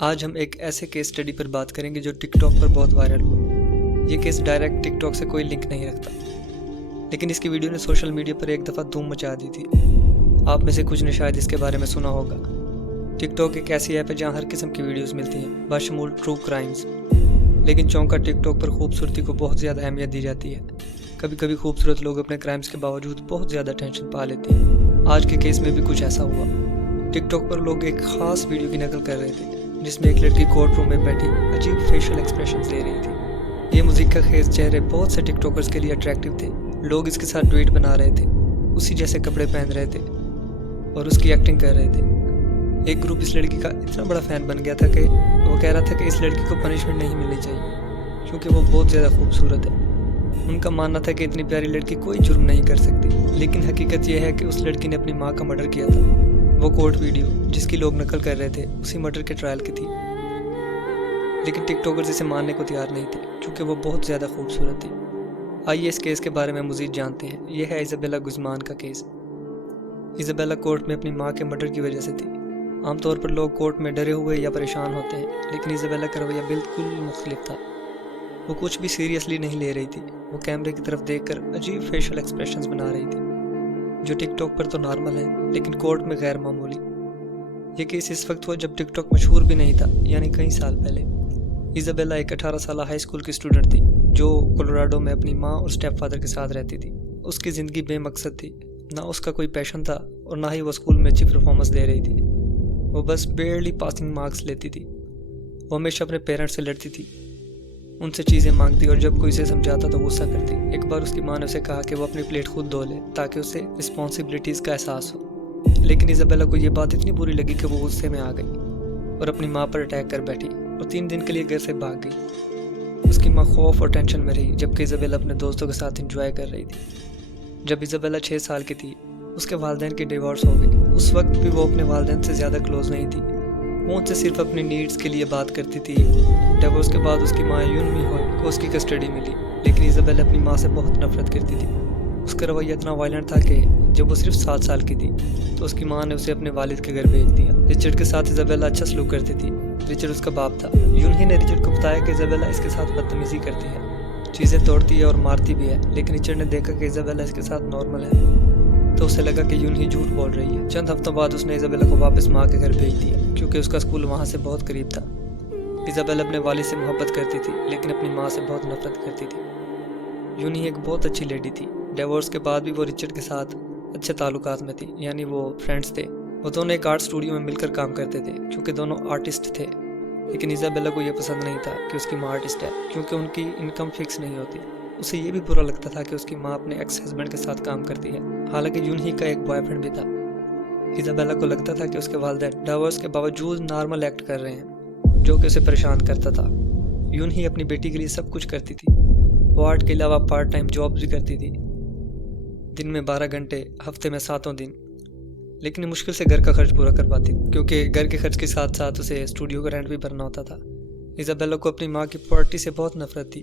آج ہم ایک ایسے کیس اسٹڈی پر بات کریں گے جو ٹک ٹاک پر بہت وائرل ہوا۔ یہ کیس ڈائریکٹ ٹک ٹاک سے کوئی لنک نہیں رکھتا، لیکن اس کی ویڈیو نے سوشل میڈیا پر ایک دفعہ دھوم مچا دی تھی۔ آپ میں سے کچھ نے شاید اس کے بارے میں سنا ہوگا۔ ٹک ٹاک ایک ایسی ایپ ہے جہاں ہر قسم کی ویڈیوز ملتی ہیں، بشمول ٹرو کرائمز۔ لیکن چونکا ٹک ٹاک پر خوبصورتی کو بہت زیادہ اہمیت دی جاتی ہے۔ کبھی کبھی خوبصورت لوگ اپنے کرائمز کے باوجود بہت زیادہ ٹینشن پا لیتے ہیں۔ آج کے کیس میں بھی کچھ ایسا ہوا۔ ٹک ٹاک پر لوگ ایک خاص ویڈیو کی نقل کر رہے تھے جس میں ایک لڑکی کورٹ روم میں بیٹھی عجیب فیشل ایکسپریشنز دے رہی تھی۔ یہ موزیک کا خیز چہرے بہت سے ٹک ٹاکرز کے لیے اٹریکٹیو تھے۔ لوگ اس کے ساتھ ڈویٹ بنا رہے تھے، اسی جیسے کپڑے پہن رہے تھے اور اس کی ایکٹنگ کر رہے تھے۔ ایک گروپ اس لڑکی کا اتنا بڑا فین بن گیا تھا کہ وہ کہہ رہا تھا کہ اس لڑکی کو پنشمنٹ نہیں ملنی چاہیے کیونکہ وہ بہت زیادہ خوبصورت ہے۔ ان کا ماننا تھا کہ اتنی پیاری لڑکی کوئی جرم نہیں کر سکتی، لیکن حقیقت یہ ہے کہ اس لڑکی نے اپنی ماں کا مرڈر کیا تھا۔ وہ کورٹ ویڈیو جس کی لوگ نقل کر رہے تھے اسی مرڈر کے ٹرائل کی تھی، لیکن ٹک ٹاکرز اسے ماننے کو تیار نہیں تھے کیونکہ وہ بہت زیادہ خوبصورت تھی۔ آئیے اس کیس کے بارے میں مزید جانتے ہیں۔ یہ ہے ایزابیلا گزمان کا کیس۔ ایزابیلا کورٹ میں اپنی ماں کے مرڈر کی وجہ سے تھی۔ عام طور پر لوگ کورٹ میں ڈرے ہوئے یا پریشان ہوتے ہیں، لیکن ایزابیلا کا رویہ بالکل مختلف تھا۔ وہ کچھ بھی سیریسلی نہیں لے رہی تھی۔ وہ کیمرے کی طرف دیکھ کر عجیب فیشل ایکسپریشنز بنا رہی تھی جو ٹک ٹاک پر تو نارمل ہیں لیکن کورٹ میں غیر معمولی۔ یہ کیس اس وقت ہوا جب ٹک ٹاک مشہور بھی نہیں تھا، یعنی کئی سال پہلے۔ ایزابیلا ایک 18 سالہ ہائی اسکول کی اسٹوڈنٹ تھی جو کولوراڈو میں اپنی ماں اور اسٹیپ فادر کے ساتھ رہتی تھی۔ اس کی زندگی بے مقصد تھی، نہ اس کا کوئی پیشن تھا اور نہ ہی وہ اسکول میں اچھی پرفارمنس دے رہی تھی۔ وہ بس بیئرلی پاسنگ مارکس لیتی تھی۔ وہ ہمیشہ اپنے پیرنٹس سے لڑتی تھی، ان سے چیزیں مانگتی اور جب کوئی اسے سمجھاتا تو غصہ کرتی۔ ایک بار اس کی ماں نے اسے کہا کہ وہ اپنی پلیٹ خود دھو لے تاکہ اسے رسپانسبلٹیز کا احساس ہو، لیکن ایزابیلا کو یہ بات اتنی بری لگی کہ وہ غصے میں آ گئی اور اپنی ماں پر اٹیک کر بیٹھی اور 3 دن کے لیے گھر سے بھاگ گئی۔ اس کی ماں خوف اور ٹینشن میں رہی جبکہ ایزابیلا اپنے دوستوں کے ساتھ انجوائے کر رہی تھی۔ جب ایزابیلا 6 سال کی تھی اس کے والدین کی ڈیورس ہو گئی۔ اس وقت بھی وہ اپنے والدین سے زیادہ کلوز نہیں تھی، وہ ان سے صرف اپنی نیڈز کے لیے بات کرتی تھی۔ ڈیورس کے بعد اس کی ماں یون می ہوئی کو اس کی کسٹڈی ملی، لیکن ایزابیلا اپنی ماں سے بہت نفرت کرتی تھی۔ اس کا رویہ اتنا وائلنٹ تھا کہ جب وہ صرف 7 سال کی تھی تو اس کی ماں نے اسے اپنے والد کے گھر بھیج دیا۔ رچرڈ کے ساتھ ایزابیلا اچھا سلوک کرتی تھی۔ رچرڈ اس کا باپ تھا۔ یون ہی نے رچرڈ کو بتایا کہ ایزابیلا اس کے ساتھ بدتمیزی کرتی ہے، چیزیں توڑتی ہے اور مارتی بھی ہے، لیکن رچرڈ نے دیکھا کہ ایزابیلا اس کے ساتھ نارمل ہے تو اسے لگا کہ یون ہی جھوٹ بول رہی ہے۔ چند ہفتوں بعد اس نے ایزابیلا کو واپس ماں کے گھر بھیج دیا کیونکہ اس کا اسکول وہاں سے بہت قریب تھا۔ ایزابیلا اپنے والد سے محبت کرتی تھی لیکن اپنی ماں سے بہت نفرت کرتی تھی۔ یون ہی ایک بہت اچھی لیڈی تھی۔ ڈیورس کے بعد بھی وہ رچرڈ کے ساتھ اچھے تعلقات میں تھی، یعنی وہ فرینڈز تھے۔ وہ دونوں ایک آرٹ اسٹوڈیو میں مل کر کام کرتے تھے کیونکہ دونوں آرٹسٹ تھے، لیکن ایزابیلا کو یہ پسند نہیں تھا کہ اس کی ماں آرٹسٹ ہے کیونکہ ان کی انکم فکس نہیں ہوتی۔ اسے یہ بھی برا لگتا تھا کہ اس کی ماں اپنے ایکس ہسبینڈ کے ساتھ کام کرتی ہے، حالانکہ یون ہی کا ایک بوائے فرینڈ بھی تھا۔ ایزابیلا کو لگتا تھا کہ اس کے والدین ڈیورس کے باوجود نارمل ایکٹ کر رہے ہیں جو کہ اسے پریشان کرتا تھا۔ یون ہی اپنی بیٹی کے لیے سب کچھ کرتی تھی۔ وہ آرٹ کے علاوہ پارٹ ٹائم جاب بھی کرتی تھی، دن میں 12 گھنٹے، ہفتے میں 7 دن، لیکن مشکل سے گھر کا خرچ پورا کر پاتی کیونکہ گھر کے خرچ کے ساتھ ساتھ اسے اسٹوڈیو کا رینٹ بھی بھرنا ہوتا تھا۔ ایزابیلا کو اپنی ماں کی پاورٹی سے بہت نفرت تھی۔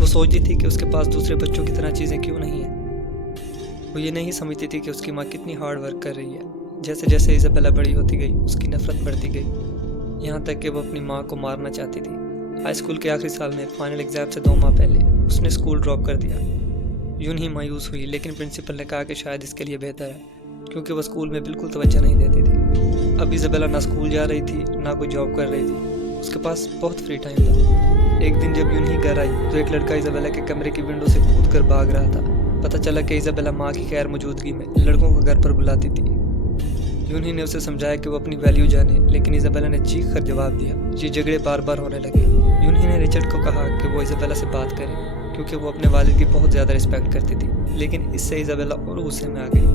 وہ سوچتی تھی کہ اس کے پاس دوسرے بچوں کی طرح چیزیں کیوں نہیں ہیں۔ وہ یہ نہیں سمجھتی تھی کہ اس کی ماں کتنی ہارڈ ورک کر رہی ہے۔ جیسے جیسے ایزابیلا بڑی ہوتی گئی اس کی نفرت بڑھتی گئی، یہاں تک کہ وہ اپنی ماں کو مارنا چاہتی تھی۔ ہائی اسکول کے آخری سال میں فائنل ایگزام سے 2 ماہ پہلے اس نے اسکول ڈراپ کر دیا۔ یون ہی مایوس ہوئی، لیکن پرنسپل نے کہا کہ شاید اس کے لیے بہتر ہے کیونکہ وہ اسکول میں بالکل توجہ نہیں دیتی تھی۔ اب ایزابیلا نہ اسکول جا رہی تھی نہ کوئی جاب کر رہی تھی، اس کے پاس بہت فری ٹائم تھا۔ ایک دن جب یون ہی گھر آئی تو ایک لڑکا ایزابیلا کے کمرے کی ونڈو سے کود کر بھاگ رہا تھا۔ پتہ چلا کہ ایزابیلا ماں کی غیر موجودگی میں لڑکوں کو گھر پر بلاتی تھی۔ یون ہی نے اسے سمجھایا کہ وہ اپنی ویلیو جانے، لیکن ایزابیلا نے چیخ کر جواب دیا۔ یہ جھگڑے بار بار ہونے لگے۔ یون ہی نے رچرڈ کو کہا کہ وہ ایزابیلا سے بات کرے کیونکہ وہ اپنے والد کی بہت زیادہ رسپیکٹ کرتی تھی، لیکن اس سے ایزابیلا اور غصے میں آ گئی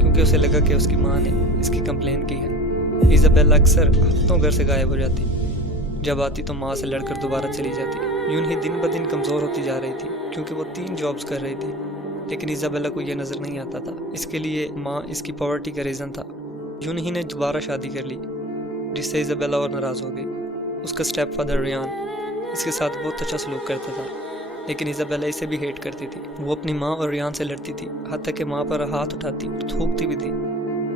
کیونکہ اسے لگا کہ اس کی ماں نے اس کی کمپلین کی ہے۔ ایزابیلا اکثر ہفتوں گھر سے غائب ہو جاتی، جب آتی تو ماں سے لڑ کر دوبارہ چلی جاتی۔ یون ہی دن بدن کمزور ہوتی جا رہی تھی کیونکہ وہ 3 جابز کر رہی تھی، لیکن ایزابیلا کو یہ نظر نہیں آتا تھا۔ اس کے لیے ماں اس کی پاورٹی کا ریزن تھا۔ یون ہی نے دوبارہ شادی کر لی جس سے ایزابیلا اور ناراض ہو گئی۔ اس کا اسٹیپ فادر ریان اس کے ساتھ بہت اچھا سلوک کرتا تھا، لیکن ایزابیلا اسے بھی ہیٹ کرتی تھی۔ وہ اپنی ماں اور ریان سے لڑتی تھی، حتیٰ کہ ماں پر ہاتھ اٹھاتی اور تھوکتی بھی تھی۔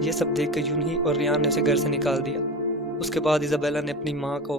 یہ سب دیکھ کر یون ہی اور ریان نے اسے گھر سے نکال دیا۔ اس کے بعد ایزابیلا نے اپنی ماں کو